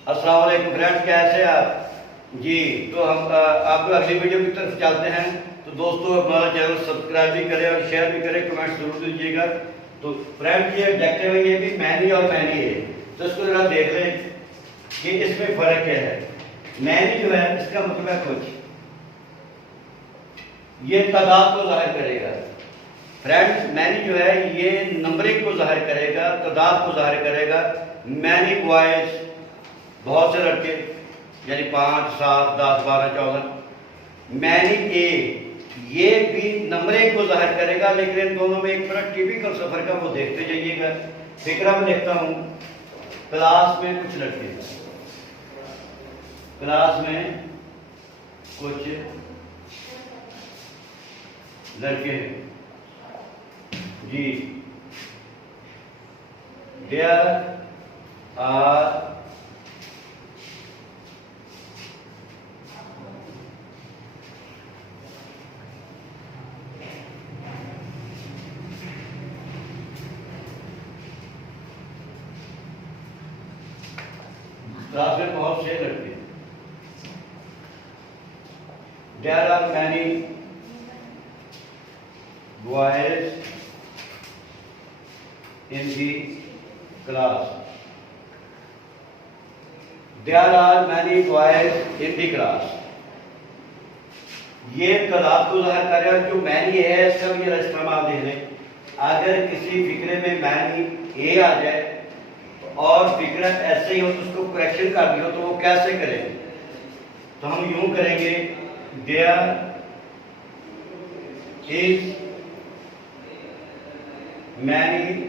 अस्सलाम वालेकुम फ्रेंड्स, कैसे आप जी। तो हम आपको अगली वीडियो की तरफ चलते हैं। तो दोस्तों, हमारा चैनल सब्सक्राइब भी करें और शेयर भी करें, कमेंट जरूर दीजिएगा। तो फ्रेंड्स, ये ऑब्जेक्टिव है, ये भी मैनी और मैनी है। तो इसको जरा देख लें कि इसमें फर्क क्या है। मैनी जो है, इसका मतलब है कुछ, ये तादाद को जाहिर करेगा। फ्रेंड्स, मैनी जो है ये नंबरिंग को जाहिर करेगा, तादाद को जाहिर करेगा। मैनी बॉयज, बहुत से लड़के, यानी 5, 7, 10, 12, 14। मैनी ए, ये भी नंबरिंग को जाहिर करेगा, लेकिन इन दोनों में एक फर्क टिपिकल सफर का, वो देखते जाइएगा। फिक्रा में देखता हूं, क्लास में कुछ लड़के, क्लास में कुछ लड़के जी, देयर आर क्लास में बहुत से लड़के, there are many boys in the class. There are many boys in the class. ये तादाद को ज़ाहिर करेगा। जो मैनी है, इसका भी ये इस्तेमाल दे दें। अगर किसी फिक्रे में मैनी ए आ जाए और फिक्रा ऐसे ही हो तो उसको करेक्शन कर दियो, तो वो कैसे करें? तो हम यूं करेंगे, there is many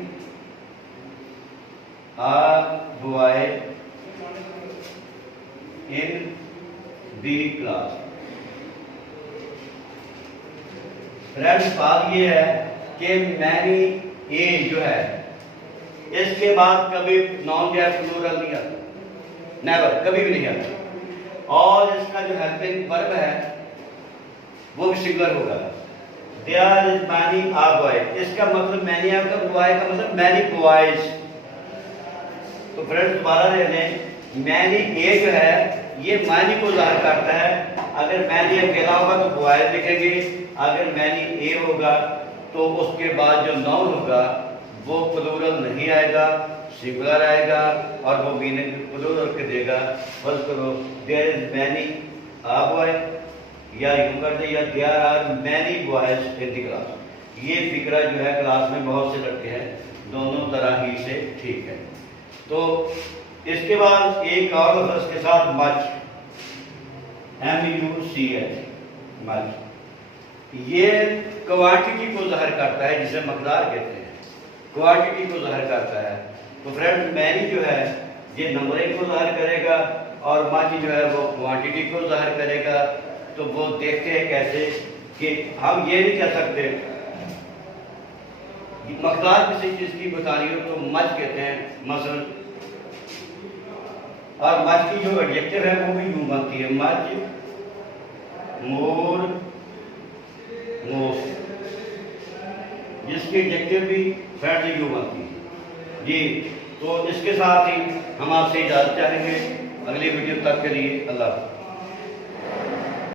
a boy in the class। Friends, बात ये है कि मैनी ए जो है, इसके बाद कभी नॉन जो है प्लूरल नहीं आता, नेवर, कभी भी नहीं आता। और इसका जो हेल्पिंग वर्ब है वो भी सिंगुलर होगा। There is many a boy, इसका मतलब मैनी आ का बॉय का मतलब मैनी बॉयज। तो फ्रेंड्स, दोबारा देख लें, मैनी ए जो है ये मैनी को जाहिर करता है। अगर मैनी अकेला होगा तो बॉयज लिखेंगे, अगर मैनी ए होगा तो उसके बाद जो नाउन होगा वो प्लूरल नहीं आएगा, सिंगुलर आएगा, और वो मीनिंग प्लूरल के देगा। बस करो, there is many a boy, या यूं कर दे, या there are many boys in the class. ये फिक्रा जो है, क्लास में बहुत से लड़के हैं, दोनों तरह ही से ठीक है। तो इसके बाद एक और लफ्ज़ के साथ मच, MUCH, मच, ये क्वांटिटी को ज़ाहिर करता है, जिसे मकदार कहते हैं, क्वांटिटी को ज़ाहिर करता है। तो फ्रेंड्स, मैनी जो है ये नंबरिंग को ज़ाहिर करेगा और मच जो है वो क्वांटिटी को ज़ाहिर करेगा। तो वो देखते हैं कैसे, कि हम ये नहीं कह सकते मकदार किसी चीज़ की बता रही हो तो मच कहते हैं मसलन, और मच की जो एडजेक्टिव है वो भी यूं बनती है, मच, मोर, मोस्ट, जिसकी एडजेक्टिव भी फ्रेंड्स यूं बनती है जी। तो इसके साथ ही हम आपसे इजाज़त चाहेंगे। अगली वीडियो तक के लिए अल्लाह।